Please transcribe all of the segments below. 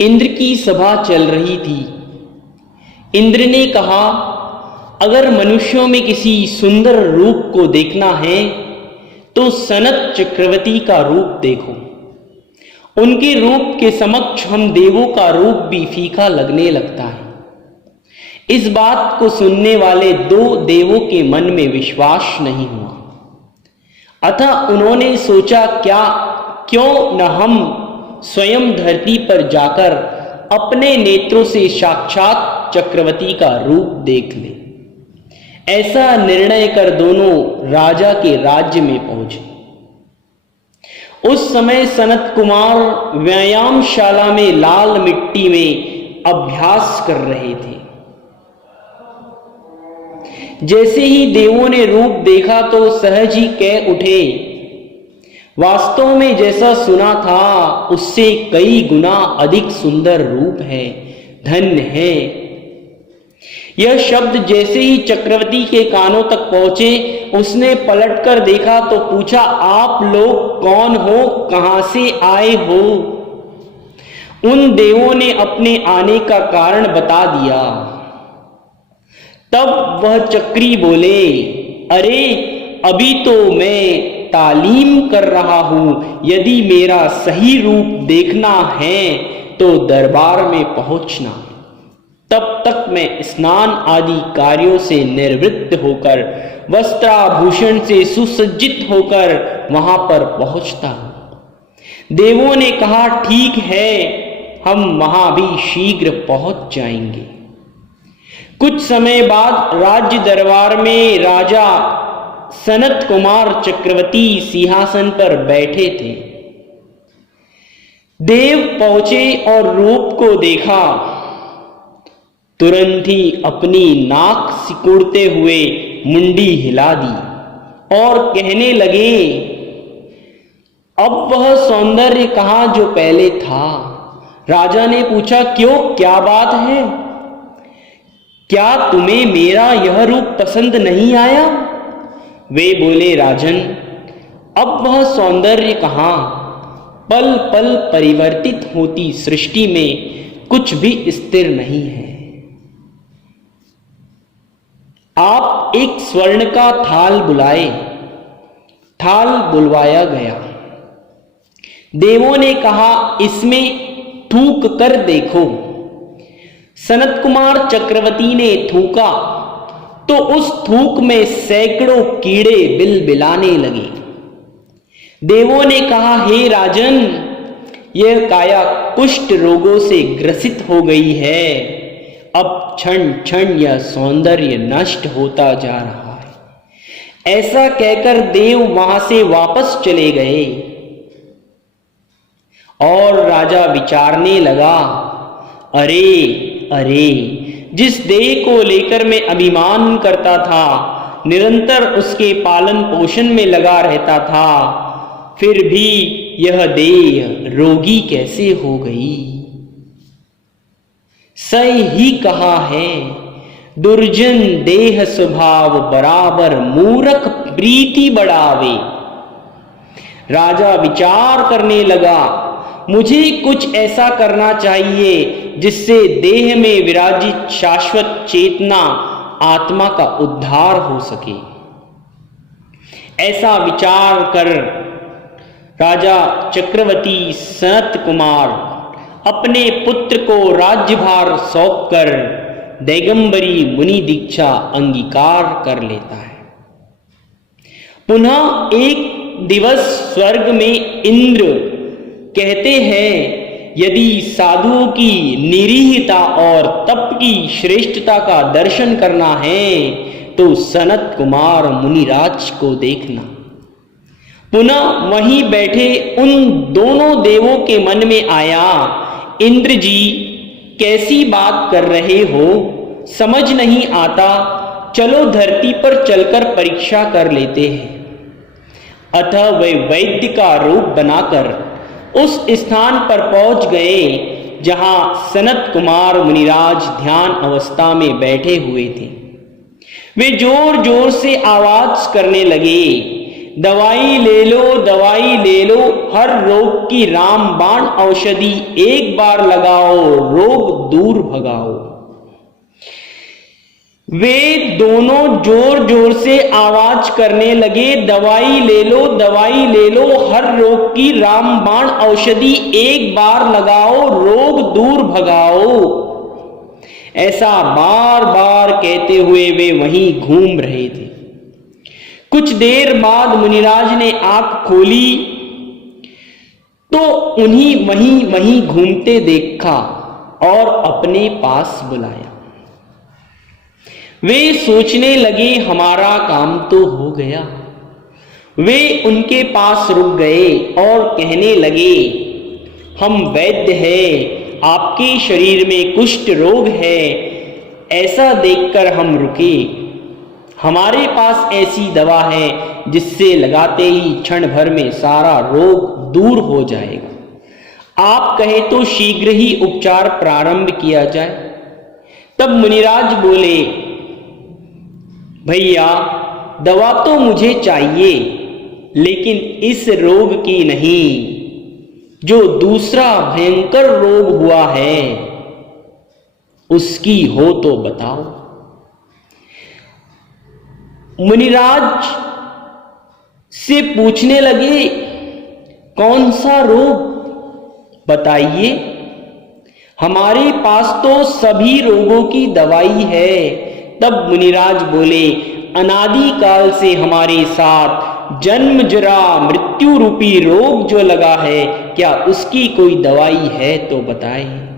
इंद्र की सभा चल रही थी। इंद्र ने कहा, अगर मनुष्यों में किसी सुंदर रूप को देखना है तो सनत चक्रवर्ती का रूप देखो। उनके रूप के समक्ष हम देवों का रूप भी फीका लगने लगता है। इस बात को सुनने वाले दो देवों के मन में विश्वास नहीं हुआ। अतः उन्होंने सोचा, क्यों न हम स्वयं धरती पर जाकर अपने नेत्रों से साक्षात चक्रवर्ती का रूप देख लें। ऐसा निर्णय कर दोनों राजा के राज्य में पहुंचे। उस समय सनत कुमार व्यायामशाला में लाल मिट्टी में अभ्यास कर रहे थे। जैसे ही देवों ने रूप देखा तो सहज ही कह उठे, वास्तव में जैसा सुना था उससे कई गुना अधिक सुंदर रूप है, धन्य है। यह शब्द जैसे ही चक्रवर्ती के कानों तक पहुंचे, उसने पलटकर देखा तो पूछा, आप लोग कौन हो, कहां से आए हो? उन देवों ने अपने आने का कारण बता दिया। तब वह चक्री बोले, अरे अभी तो मैं तालीम कर रहा हूं। यदि मेरा सही रूप देखना है तो दरबार में पहुंचना। तब तक मैं स्नान आदि कार्यों से निवृत्त होकर वस्त्राभूषण से सुसज्जित होकर वहां पर पहुंचता हूं। देवों ने कहा, ठीक है, हम वहां भी शीघ्र पहुंच जाएंगे। कुछ समय बाद राज्य दरबार में राजा सनत कुमार चक्रवर्ती सिंहासन पर बैठे थे। देव पहुंचे और रूप को देखा। तुरंत ही अपनी नाक सिकुड़ते हुए मुंडी हिला दी और कहने लगे, अब वह सौंदर्य कहां जो पहले था? राजा ने पूछा, क्यों, क्या बात है? क्या तुम्हें मेरा यह रूप पसंद नहीं आया? वे बोले, राजन, अब वह सौंदर्य कहां? पल पल परिवर्तित होती सृष्टि में कुछ भी स्थिर नहीं है। आप एक स्वर्ण का थाल बुलाए। थाल बुलवाया गया। देवों ने कहा, इसमें थूक कर देखो। सनत कुमार चक्रवर्ती ने थूका तो उस थूक में सैकड़ों कीड़े बिलबिलाने लगे। देवों ने कहा, हे राजन, यह काया कुष्ठ रोगों से ग्रसित हो गई है। अब क्षण क्षण यह सौंदर्य नष्ट होता जा रहा है। ऐसा कहकर देव वहां से वापस चले गए और राजा विचारने लगा, अरे अरे, जिस देह को लेकर मैं अभिमान करता था, निरंतर उसके पालन पोषण में लगा रहता था, फिर भी यह देह रोगी कैसे हो गई? सही ही कहा है, दुर्जन देह स्वभाव बराबर मूर्ख प्रीति बढ़ावे। राजा विचार करने लगा, मुझे कुछ ऐसा करना चाहिए जिससे देह में विराजित शाश्वत चेतना आत्मा का उद्धार हो सके। ऐसा विचार कर राजा चक्रवर्ती सनत कुमार अपने पुत्र को राज्यभार सौंपकर दैगंबरी मुनि दीक्षा अंगीकार कर लेता है। पुनः एक दिवस स्वर्ग में इंद्र कहते हैं, यदि साधुओं की निरीहता और तप की श्रेष्ठता का दर्शन करना है तो सनत कुमार मुनिराज को देखना। पुनः वहीं बैठे उन दोनों देवों के मन में आया, इंद्र जी, कैसी बात कर रहे हो, समझ नहीं आता, चलो धरती पर चलकर परीक्षा कर लेते हैं। अतः वे वैद्य का रूप बनाकर उस स्थान पर पहुंच गए जहां सनत कुमार मुनिराज ध्यान अवस्था में बैठे हुए थे। वे जोर जोर से आवाज करने लगे, दवाई ले लो, हर रोग की रामबाण औषधि एक बार लगाओ, रोग दूर भगाओ। वे दोनों जोर जोर से आवाज करने लगे, दवाई ले लो, हर रोग की रामबाण औषधि एक बार लगाओ, रोग दूर भगाओ। ऐसा बार बार कहते हुए वे वहीं घूम रहे थे। कुछ देर बाद मुनिराज ने आंख खोली तो उन्हीं वहीं घूमते देखा और अपने पास बुलाया। वे सोचने लगे हमारा काम तो हो गया। वे उनके पास रुक गए और कहने लगे, हम वैद्य हैं, आपके शरीर में कुष्ठ रोग है, ऐसा देखकर हम रुके। हमारे पास ऐसी दवा है जिससे लगाते ही क्षण भर में सारा रोग दूर हो जाएगा। आप कहे तो शीघ्र ही उपचार प्रारंभ किया जाए। तब मुनिराज बोले, भैया दवा तो मुझे चाहिए, लेकिन इस रोग की नहीं, जो दूसरा भयंकर रोग हुआ है उसकी हो तो बताओ। मुनिराज से पूछने लगे, कौन सा रोग बताइए, हमारे पास तो सभी रोगों की दवाई है। तब मुनिराज बोले, अनादि काल से हमारे साथ जन्म जरा मृत्यु रूपी रोग जो लगा है, क्या उसकी कोई दवाई है तो बताएं।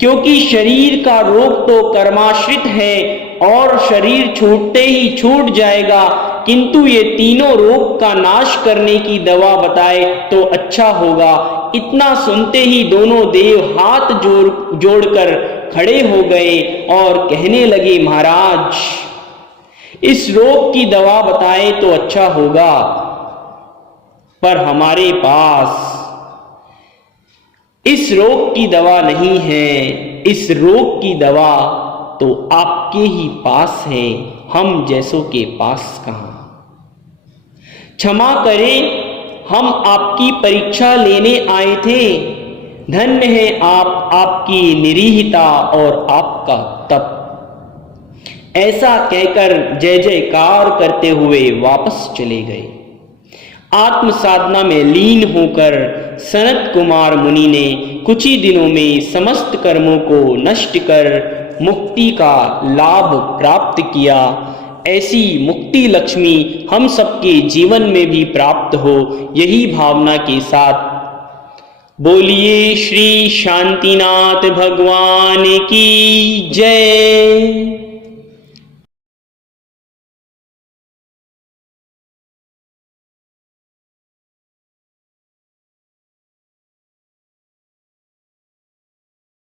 क्योंकि शरीर का रोग तो कर्माश्रित है और शरीर छूटते ही छूट जाएगा, किंतु ये तीनों रोग का नाश करने की दवा बताए तो अच्छा होगा। इतना सुनते ही दोनों देव हाथ जोड़कर खड़े हो गए और कहने लगे, महाराज इस रोग की दवा बताए तो अच्छा होगा, पर हमारे पास इस रोग की दवा नहीं है। इस रोग की दवा तो आपके ही पास है, हम जैसों के पास कहां। क्षमा करें, हम आपकी परीक्षा लेने आए थे। धन्य है आप, आपकी निरीहता और आपका तप। ऐसा कहकर जय जयकार करते हुए वापस चले गए। आत्म साधना में लीन होकर सनत कुमार मुनि ने कुछ ही दिनों में समस्त कर्मों को नष्ट कर मुक्ति का लाभ प्राप्त किया। ऐसी मुक्ति लक्ष्मी हम सबके जीवन में भी प्राप्त हो, यही भावना के साथ बोलिए श्री शांतिनाथ भगवान की जय।